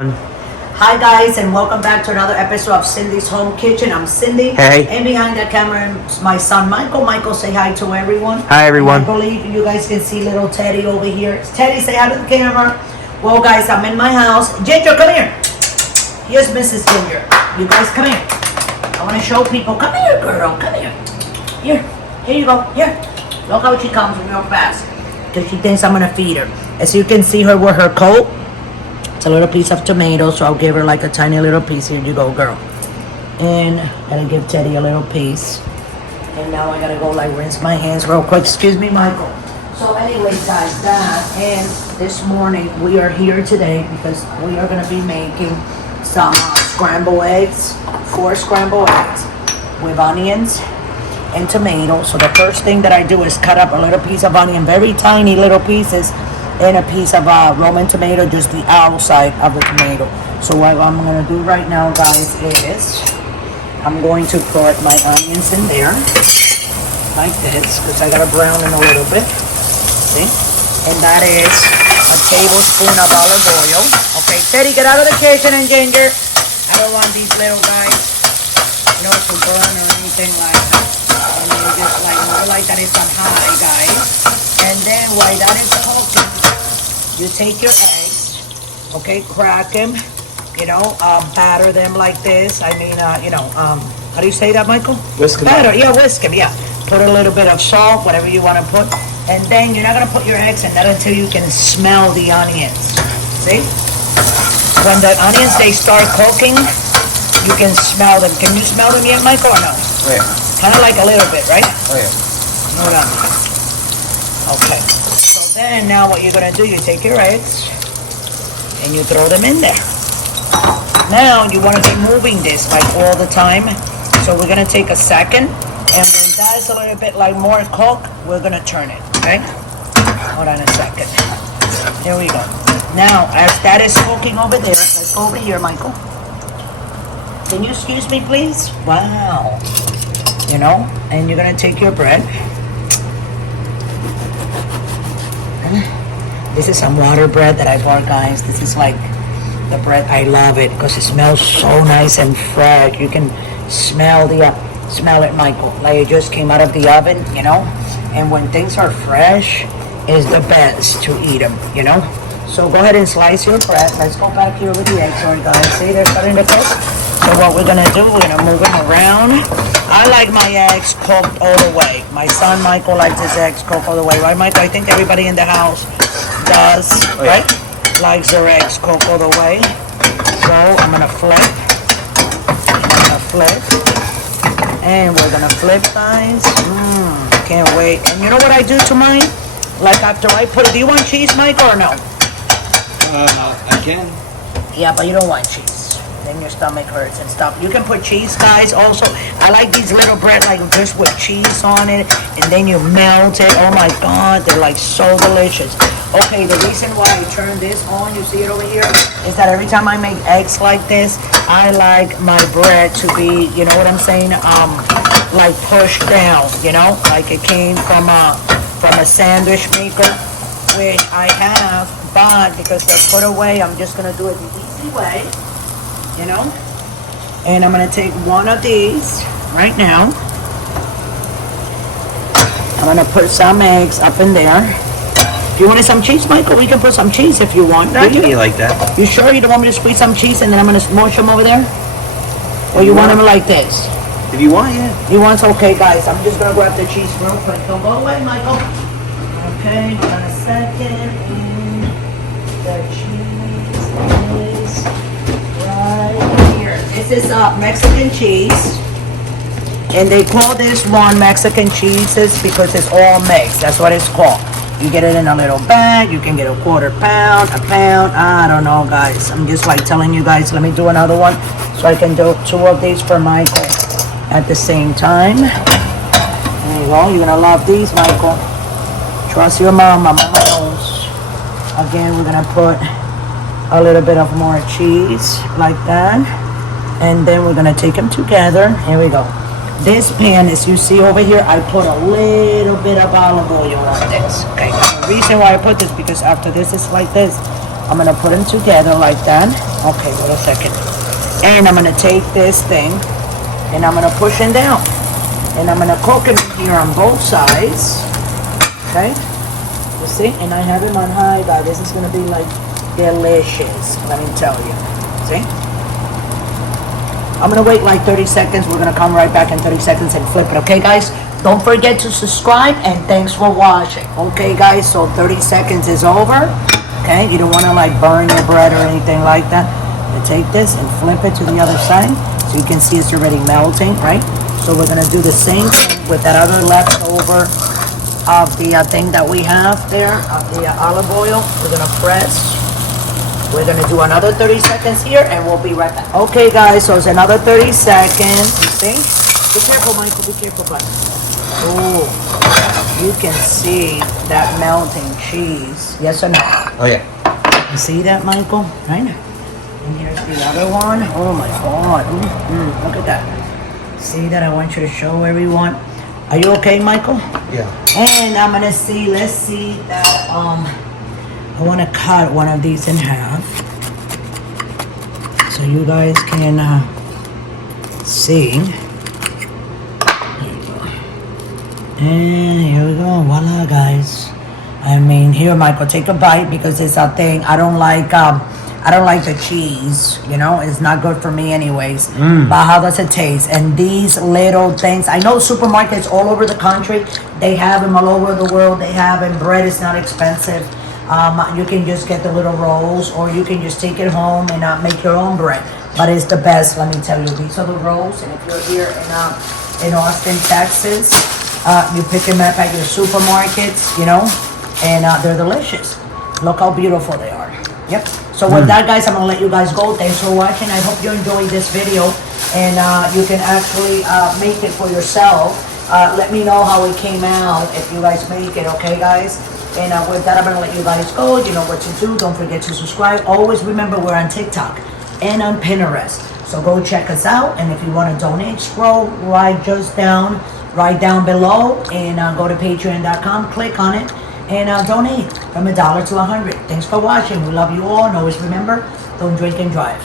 Hi guys, and welcome back to another episode of Cindy's Home Kitchen. I'm Cindy. Hey. And behind the camera is my son Michael. Michael, say hi to everyone. Hi, everyone. And I believe you guys can see little Teddy over here. Teddy, say hi to the camera. Well guys, I'm in my house. Ginger, come here. Here's Mrs. Ginger. You guys come here. I want to show people. Come here, girl. Come here. Here you go. Here. Look how she comes real fast. Because she thinks I'm going to feed her. As you can see her with her coat. It's a little piece of tomato, so I'll give her like a tiny little piece. Here you go, girl. And I'm gonna give Teddy a little piece. And now I gotta go like rinse my hands real quick. Excuse me, Michael. So anyways, guys, that and this morning we are here today because we are gonna be making some scrambled eggs, 4 scrambled eggs with onions and tomato. So the first thing that I do is cut up a little piece of onion, very tiny little pieces, and a piece of Roman tomato, just the outside of the tomato. So what I'm gonna do right now, guys, is I'm going to put my onions in there, like this, because I gotta brown them a little bit, see? And that is a tablespoon of olive oil. Okay, Teddy, get out of the kitchen and Ginger. I don't want these little guys, to burn or anything like that. And then just like, more like that is on high, guys. And then while that is cooking, you take your eggs, okay, crack them, batter them like this. I mean, how do you say that, Michael? Whisk them. Batter, yeah, whisk them, yeah. Put a little bit of salt, whatever you want to put. And then you're not going to put your eggs in that until you can smell the onions. See? When the onions, they start cooking, you can smell them. Can you smell them yet, Michael, or no? Oh, yeah. Kind of like a little bit, right? Oh, yeah. Hold on. Okay. So then now what you're going to do, you take your eggs and you throw them in there. Now you want to be moving this like all the time. So we're going to take a second, and when that's a little bit like more cooked, we're going to turn it, okay? Hold on a second. There we go. Now, as that is cooking over there, let's go over here, Michael. Can you excuse me, please? Wow. And you're going to take your bread. This is some water bread that I bought, guys. This is like the bread. I love it because it smells so nice and fresh. You can smell smell it, Michael. Like it just came out of the oven, And when things are fresh, it's the best to eat them, So go ahead and slice your bread. Let's go back here with the eggs. Sorry, guys. See, they're starting to cook. So what we're gonna do, we're gonna move them around. I like my eggs cooked all the way. My son Michael likes his eggs cooked all the way, right, Michael? I think everybody in the house does, right? Likes their eggs cooked all the way. So I'm gonna flip. And we're gonna flip, guys. Can't wait. And you know what I do to mine? Like after I put it, do you want cheese, Michael, or no? I can. Yeah, but you don't want cheese. Then your stomach hurts and stuff. You can put cheese, guys, also. I like these little bread like just with cheese on it, and then you melt it. Oh my God, they're like so delicious. Okay, the reason why I turn this on, you see it over here, is that every time I make eggs like this, I like my bread to be, you know what I'm saying, like pushed down, like it came from a sandwich maker, which I have, but because they're put away, I'm just gonna do it the easy way. And I'm going to take one of these right now. I'm going to put some eggs up in there. If you wanted some cheese, Michael, we can put some cheese if you want. I can eat like that. You sure you don't want me to squeeze some cheese and then I'm going to smush them over there? Or you want them like this? If you want, yeah. You want? Okay, guys. I'm just going to grab the cheese real quick. Don't go away, Michael. Okay, hold on a second. And the cheese is right here. This is Mexican cheese, and they call this one Mexican cheeses because it's all mixed. That's what it's called. You get it in a little bag. You can get a quarter pound, a pound. I don't know, guys. I'm just like telling you guys. Let me do another one so I can do 2 of these for Michael at the same time. There you go. You're gonna love these, Michael. Trust your mama. Mama knows. Again, we're gonna put a little bit of more cheese like that, and then we're gonna take them together. Here we go. This pan, as you see over here, I put a little bit of olive oil on this. Okay. The reason why I put this because after this is like this, I'm gonna put them together like that. Okay, wait a second. And I'm gonna take this thing and I'm gonna push it down. And I'm gonna cook them here on both sides. Okay? You see? And I have them on high, guys. This is gonna be like delicious, let me tell you. See? I'm gonna wait like 30 seconds. We're gonna come right back in 30 seconds and flip it, okay guys? Don't forget to subscribe and thanks for watching. Okay guys, so 30 seconds is over. Okay, you don't wanna like burn your bread or anything like that. You take this and flip it to the other side so you can see it's already melting, right? So we're gonna do the same thing with that other leftover of the thing that we have there, of the olive oil. We're gonna press. We're gonna do another 30 seconds here and we'll be right back. Okay guys, so it's another 30 seconds, you see? Be careful, Michael, be careful, bud. Oh, you can see that melting cheese. Yes or no? Oh yeah. You see that, Michael? Right? And here's the other one. Oh my God, look at that. See that? I want you to show everyone. Are you okay, Michael? Yeah. And I'm gonna see, let's see that, I want to cut one of these in half so you guys can see. And here we go, voila guys. I mean, here Michael, take a bite because it's a thing. I don't like the cheese, you know, it's not good for me anyways. But how does it taste? And these little things, I know supermarkets all over the country, they have them all over the world, they have them. Bread is not expensive. You can just get the little rolls or you can just take it home and make your own bread. But it's the best, let me tell you. These are the rolls, and if you're here in Austin, Texas, you pick them up at your supermarkets, you know, and they're delicious. Look how beautiful they are. Yep. So with that, guys, I'm going to let you guys go. Thanks for watching. I hope you enjoyed this video and you can actually make it for yourself. Let me know how it came out if you guys make it, okay, guys? And with that, I'm going to let you guys go. You know what to do. Don't forget to subscribe. Always remember we're on TikTok and on Pinterest. So go check us out. And if you want to donate, scroll right down below and go to patreon.com. Click on it and donate from $1 to $100. Thanks for watching. We love you all. And always remember, don't drink and drive.